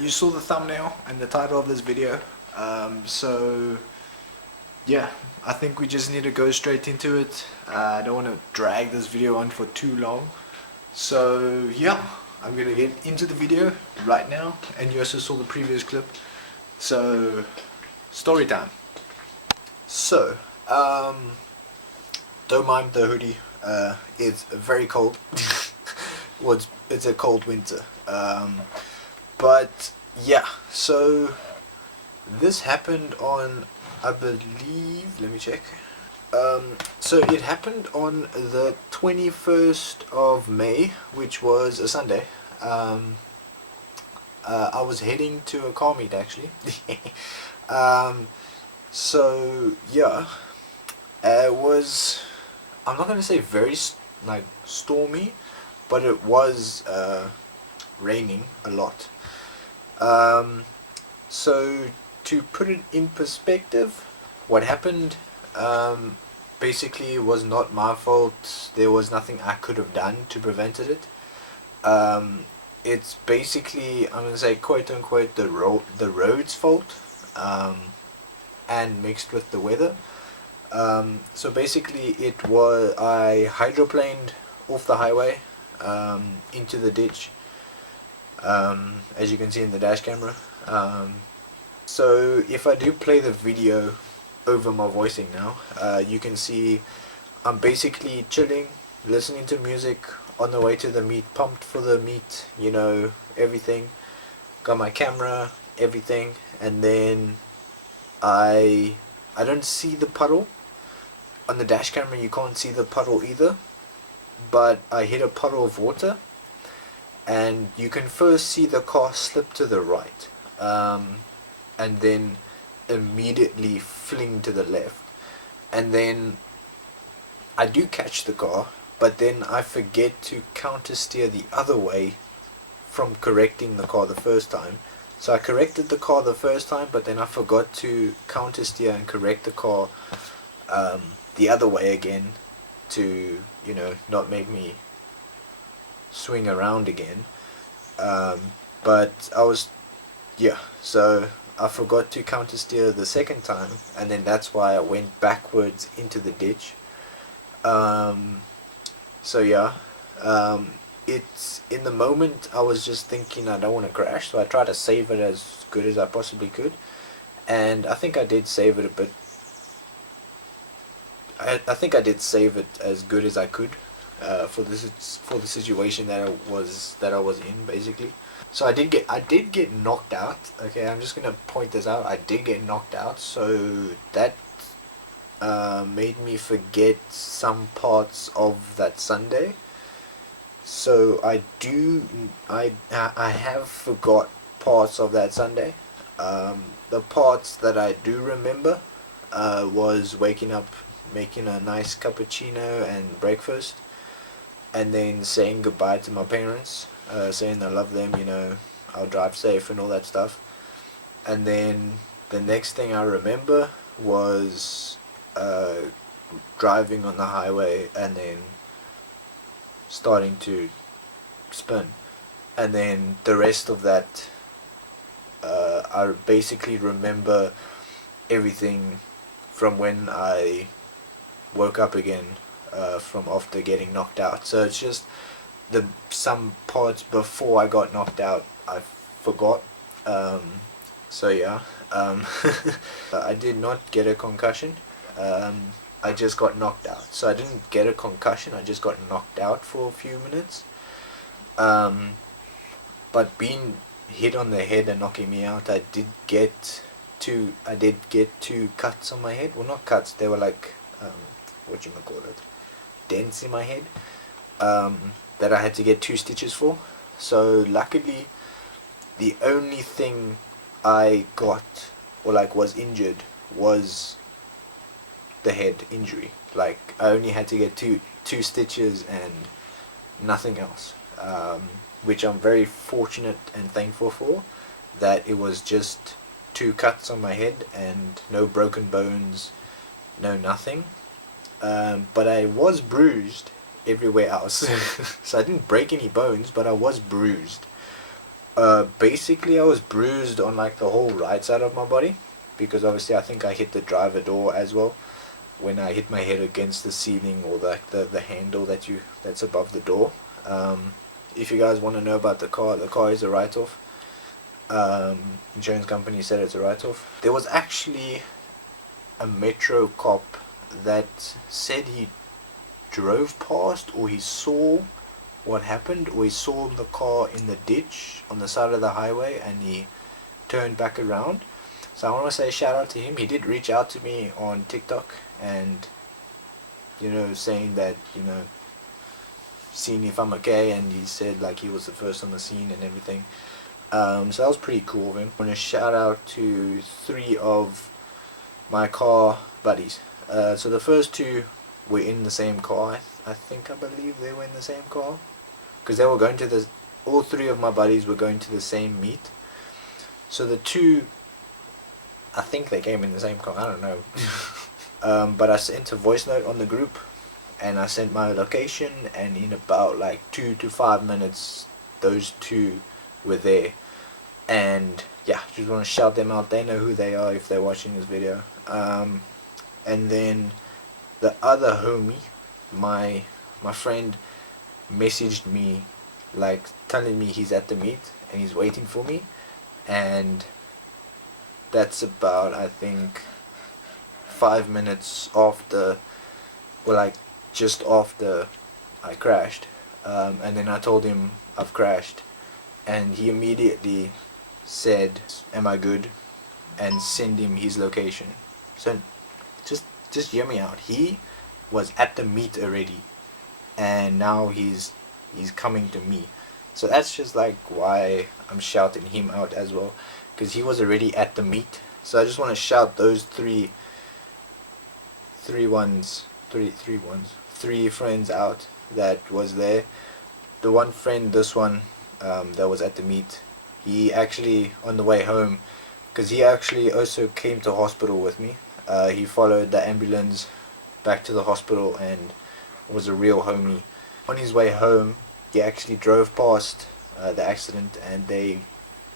you saw the thumbnail and the title of this video. So yeah, I think we just need to go straight into it. I don't want to drag this video on for too long. So yeah, I'm gonna get into the video right now, and you also saw the previous clip. So story time. So don't mind the hoodie. It's very cold. Well, it's a cold winter. But yeah, so this happened on, I believe, let me check. So it happened on the 21st of May, which was a Sunday. I was heading to a car meet actually. So yeah, it was, I'm not gonna say very stormy, but it was raining a lot. So to put it in perspective, what happened basically was not my fault. There was nothing I could have done to prevent it. It's basically, I'm gonna say, quote unquote, the road's fault, and mixed with the weather. So basically, it was, I hydroplaned off the highway into the ditch, as you can see in the dash camera. So if I do play the video over my voicing now, you can see I'm basically chilling, listening to music on the way to the meet, pumped for the meet, you know, everything. Got my camera, everything, and then I don't see the puddle. On the dash camera you can't see the puddle either, but I hit a puddle of water, and you can first see the car slip to the right, and then immediately fling to the left, and then I do catch the car, but then I forget to counter steer the other way from correcting the car the first time. So I corrected the car the first time, but then I forgot to counter steer and correct the car the other way again, to, you know, not make me swing around again. But I was, yeah, so I forgot to counter steer the second time, and then that's why I went backwards into the ditch. So yeah, it's, in the moment I was just thinking I don't want to crash, so I tried to save it as good as I possibly could, and I think I did save it a bit. I think I did save it as good as I could for the situation that I was in, basically. So I did get knocked out. Okay, I'm just gonna point this out. I did get knocked out, so that made me forget some parts of that Sunday. So I have forgot parts of that Sunday. The parts that I do remember was waking up, making a nice cappuccino and breakfast, and then saying goodbye to my parents, saying I love them, you know, I'll drive safe and all that stuff. And then the next thing I remember was driving on the highway and then starting to spin. And then the rest of that, I basically remember everything from when I woke up again from after getting knocked out. So it's just some parts before I got knocked out I forgot. So yeah, I did not get a concussion. I just got knocked out. So I didn't get a concussion, I just got knocked out for a few minutes. But being hit on the head and knocking me out, I did get two cuts on my head. Well, not cuts, they were like, dents in my head, that I had to get 2 stitches for. So luckily the only thing I got, or like was injured, was the head injury. Like I only had to get two stitches and nothing else, which I'm very fortunate and thankful for, that it was just 2 cuts on my head and no broken bones, no nothing. But I was bruised everywhere else. So I didn't break any bones, but I was bruised. Basically I was bruised on like the whole right side of my body, because obviously I think I hit the driver door as well when I hit my head against the ceiling, or like the handle that's above the door. If you guys want to know about the car is a write-off. Insurance company said it's a write-off. There was actually a metro cop that said he drove past, or he saw what happened, or he saw the car in the ditch on the side of the highway and he turned back around. So I want to say shout out to him. He did reach out to me on TikTok and, saying that, seeing if I'm okay, and he said like he was the first on the scene and everything. So that was pretty cool of him. I want to shout out to 3 of my car buddies. So the first 2 were in the same car. I believe they were in the same car, because they were going to all 3 of my buddies were going to the same meet. So the 2, I think they came in the same car, I don't know. But I sent a voice note on the group, and I sent my location, and in about like 2 to 5 minutes, those 2 were there. And yeah, just want to shout them out. They know who they are if they're watching this video. And then the other homie, my friend, messaged me like telling me he's at the meet and he's waiting for me, and that's about, I think, 5 minutes after, or like just after I crashed. And then I told him I've crashed, and he immediately said, am I good, and send him his location. So just hear me out. He was at the meet already, and now he's coming to me. So that's just like why I'm shouting him out as well, because he was already at the meet. So I just want to shout those three friends out that was there. The one friend, this one, that was at the meet, he actually, on the way home, because he actually also came to hospital with me, he followed the ambulance back to the hospital and was a real homie. On his way home, he actually drove past the accident, and they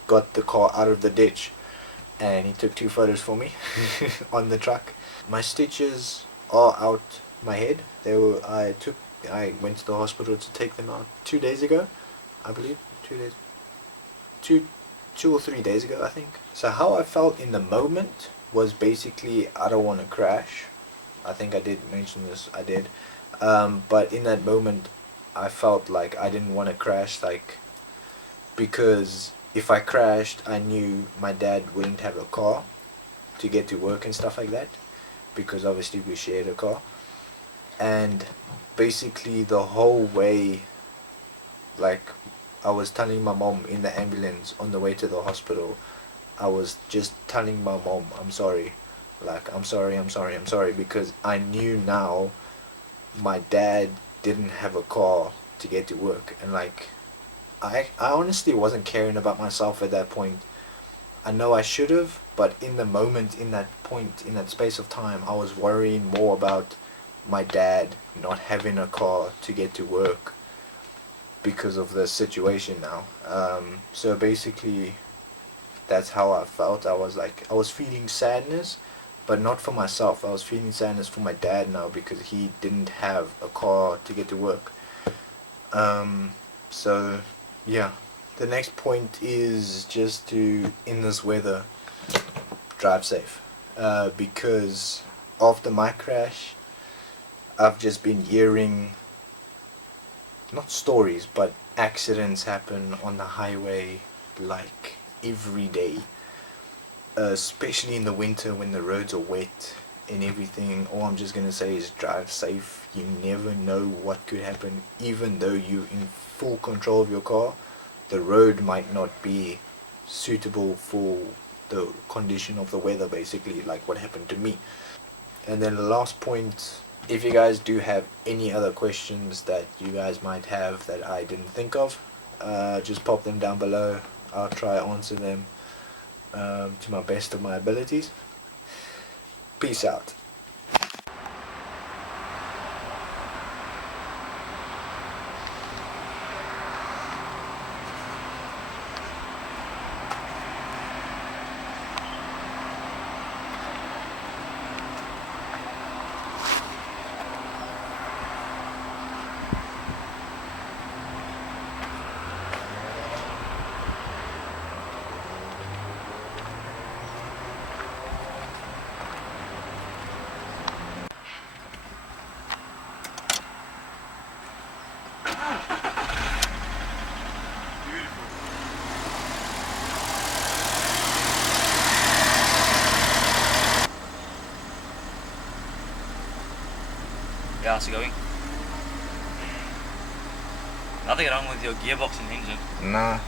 got the car out of the ditch, and he took 2 photos for me on the truck. My stitches are out my head. I went to the hospital to take them out 2 days ago, I believe. 2 or 3 days ago, I think. So how I felt in the moment was basically, I don't want to crash. I think I did mention this, I did. But in that moment, I felt like I didn't want to crash, like, because if I crashed, I knew my dad wouldn't have a car to get to work and stuff like that, because obviously we shared a car. And basically the whole way, like, I was telling my mom in the ambulance on the way to the hospital, I was just telling my mom, I'm sorry, like, I'm sorry, because I knew now my dad didn't have a car to get to work. And like, I honestly wasn't caring about myself at that point. I know I should have, but in the moment, in that point, in that space of time, I was worrying more about my dad not having a car to get to work because of the situation now. So basically, that's how I felt. I was feeling sadness, but not for myself. I was feeling sadness for my dad now, because he didn't have a car to get to work. So yeah, the next point is just to, in this weather, drive safe, because after my crash, I've just been hearing, not stories, but accidents happen on the highway like every day, especially in the winter when the roads are wet and everything. All I'm just gonna say is drive safe. You never know what could happen. Even though you're in full control of your car, the road might not be suitable for the condition of the weather, basically, like what happened to me. And then the last point, if you guys do have any other questions that you guys might have that I didn't think of, just pop them down below. I'll try answer them to my best of my abilities. Peace out. Yeah, how's it going? Nothing wrong with your gearbox and engine. Nah.